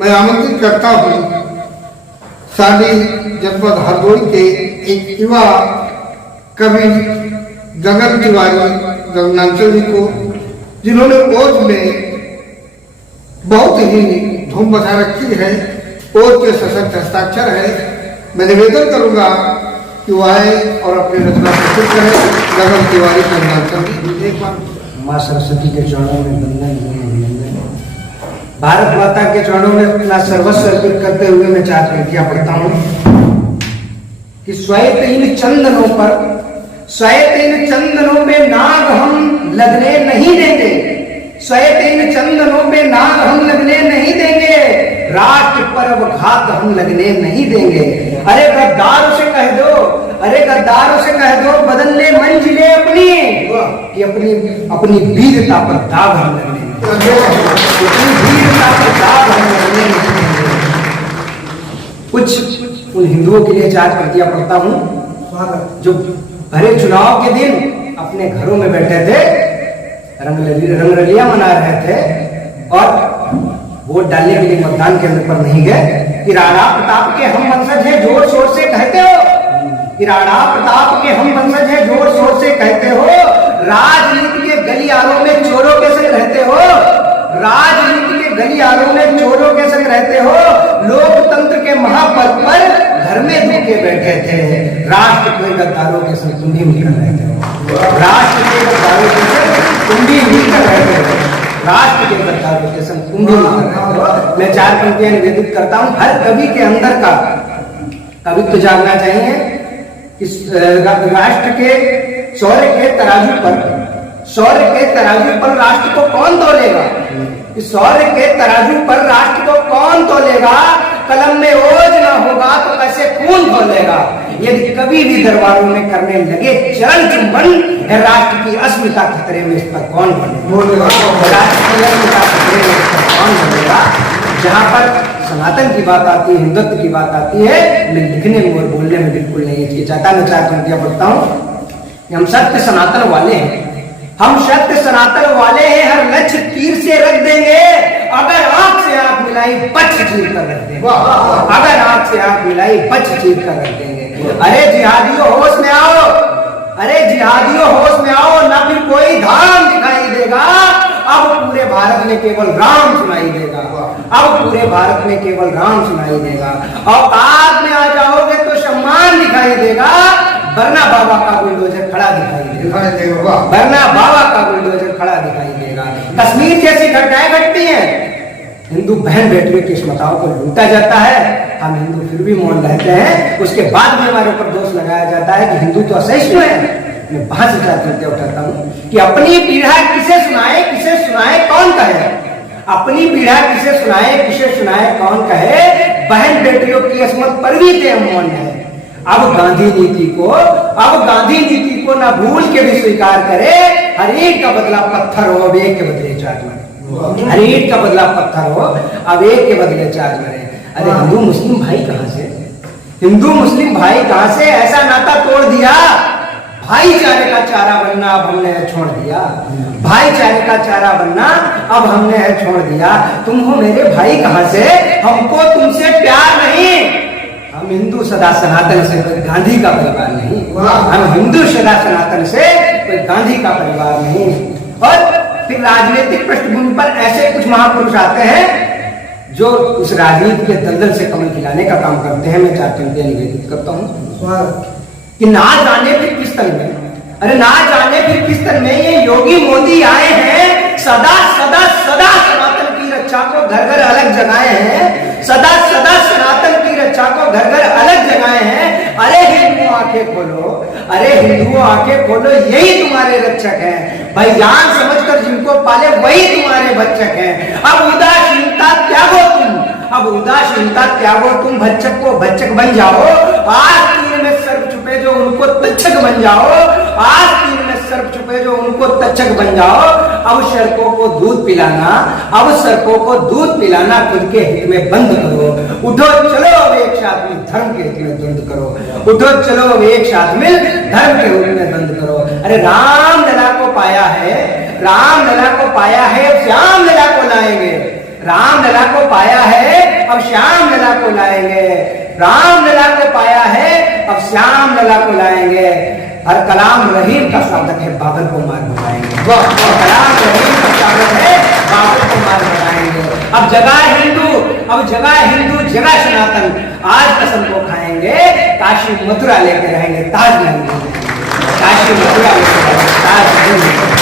मैं आमंत्रित करता हूँ साडी जनपद हरदोई के एक युवा कवि गगन तिवारी गगनांचल जी को, जिन्होंने ओज में बहुत ही धूम मचा रखी है। ओज के सशक्त हस्ताक्षर है। मैं निवेदन करूंगा कि वो आए और अपनी रचना प्रस्तुत करें। गगन तिवारी गगनांचल जी। एक बार माँ सरस्वती के चरणों में वंदन, भारत माता के चरणों में अपना सर्वस्व अर्पित करते हुए मैं चार पंक्तियां पढ़ता हूं कि श्वेत इन चंदनों पर, श्वेत इन चंदनों में नाग हम लगने नहीं देंगे, श्वेत इन चंदनों में नाग हम लगने नहीं देंगे, राष्ट्र पर घात हम लगने नहीं देंगे। अरे गद्दारों से कह दो, अरे गद्दारों से कह दो बदलने मंजिलें अपनी, कि अपनी अपनी वीरता पर दाग हम लगने, अपनी वीरता पर दाग हम लगने नहीं देंगे। कुछ उन हिंदुओं के लिए चार पंक्तियां पढ़ता हूं जो भरे चुनाव के दिन अपने घरों में बैठे थे, रंगरलियां मना रहे थे और वोट डालने के लिए मतदान केंद्र पर नहीं गए। कि राणा प्रताप के हम वंशज हैं जोर शोर से कहते हो, कि राणा प्रताप के हम वंशज हैं जोर शोर से कहते हो, राजनीति के गलियारों में चोरों के संग रहते हो, राजनीति के गलियारों में चोरों के संग रहते हो, लोकतंत्र के महापर्व पर घर में धूके बैठे थे, राष्ट्र के गद्दारों के संग तुम भी मिलकर रहते हो, राष्ट्र के गद्दारों के संग तुम भी मिलकर रहते हो, राष्ट्र के गद्दारों के संग तुम भी मिलकर रहते हो। मैं चार पंक्तियां निवेदित करता हूं। हर कवि के अंदर का कवित्व जागना चाहिए। इस राष्ट्र के शौर्य के तराजू पर, शौर्य के तराजू पर राष्ट्र को कौन तोलेगा, इस शौर्य के तराजू पर राष्ट्र को कौन तोलेगा, कलम में ओज ना होगा तो कैसे खून तोलेगा। यदि कभी भी दरबारों में करने लगे चरण चुंबन, राष्ट्र की अस्मिता खतरे में इस पर कौन बनेगा, राष्ट्र की अस्मिता खतरे में इस पर कौन बनेगा। जहां पर सनातन की बात आती है, हिंदुत्व की बात आती है, मैं लिखने में और बोलने में बिल्कुल नहीं हिचकिचाता। मैं चार पंक्तियां पढ़ता हूं। हम सत्य सनातन वाले हैं, हम सत्य सनातन वाले हैं, हर लक्ष्य तीर से रख देंगे, अगर आंख से आंख मिलाई बच चीर कर रख देंगे, अगर आंख से आंख मिलाई बच चीर कर रख देंगे। अरे जिहादियों होश में आओ, अरे जिहादियों होश में आओ, ना फिर कोई धाम दिखाई देगा, अब पूरे भारत में केवल राम सुनाई देगा, अब पूरे भारत में केवल राम सुनाई देगा। औकात में आ जाओगे तो सम्मान दिखाई देगा, वरना बाबा का बुलडोजर खड़ा दिखाई देगा, वरना बाबा का बुलडोजर खड़ा दिखाई देगा। कश्मीर जैसी घटनाएं घटती हैं, हिंदू बहन बेटियों की स्मताओं को लूटा जाता है, हम हिंदू फिर भी मौन रहते हैं, उसके बाद भी हमारे ऊपर दोष लगाया जाता है कि हिंदू तो असहिष्णु है। मैं वहां से चार पंक्तियां उठाता हूं कि अपनी पीड़ा किसे सुनाए कौन कहे, अपनी पीड़ा किसे सुनाए कौन कहे, बहन बेटियों की अस्मत पर भी थे मौन है। अब गांधी नीति को ना भूल के भी स्वीकार करे, हर एक का बदला पत्थर हो, अब एक के बदले चार मरे, हर एक का बदला पत्थर हो, अब एक के बदले चार मरे। अरे हिंदू मुस्लिम भाई कहां से, हिंदू मुस्लिम भाई कहां से, ऐसा नाता तोड़ दिया, भाईचारे का चारा बनना अब हमने है छोड़ दिया, भाईचारे का चारा बनना अब हमने है छोड़ दिया। तुम हो मेरे भाई कहां से, हमको तुमसे प्यार नहीं, हम हिंदू सदा सनातन से, कोई गांधी का परिवार नहीं, हम हिंदू सदा सनातन से, कोई गांधी का परिवार नहीं। और फिर राजनीतिक पृष्ठभूमि पर ऐसे कुछ महापुरुष आते हैं जो उस राजनीति के दलदल से कमल खिलाने का काम करते हैं। मैं चार पंक्तियां निवेदित करता हूं कि ना जाने फिर किस तन में, अरे ना जाने फिर किस तन में ये योगी मोदी आए हैं, सदा सदा सदा सनातन की रक्षा को घर घर अलग जगाए हैं, सदा सदा सनातन की रक्षा को घर घर अलग जगाए हैं। अरे हिंदुओं आंखें खोलो, अरे हिंदुओं आंखें खोलो, यही तुम्हारे रक्षक हैं, भाई जान समझकर जिनको पाले वही तुम्हारे बच्चक हैं। अब उदासीनता त्यागो तुम, अब उदासीनता त्यागो तुम, भच्चक को भच्चक बन जाओ, आज तीर में सर्प छुपे जो उनको तक्षक बन जाओ, आज तीर में सर्प छुपे जो उनको तक्षक बन जाओ। अब सर्पों को दूध पिलाना, अब सर्पों को दूध पिलाना खुद के हित में बंद करो, उठो चलो अब एक साथ में धर्म के हित में बंद करो, उठो चलो अब एक साथ में धर्म के हित में बंद करो। अरे राम लला को पाया है, राम लला को पाया है, श्याम लला को लाएंगे, राम लला को पाया है, अब श्याम लला को लाएंगे। राम लला को पाया है, अब श्याम लला को लाएंगे। और कलाम रहीम का स्वागत है, बाबर को मार बनाएंगे। और कलाम रहीम का स्वागत है, बाबर को मार बनाएंगे। अब जगह हिंदू जगह सनातन, आज कसम को खाएंगे, काशी मथुरा लेके रहेंगे, ताज महल। काशी मथुरा लेके रहेंगे, ताज महल।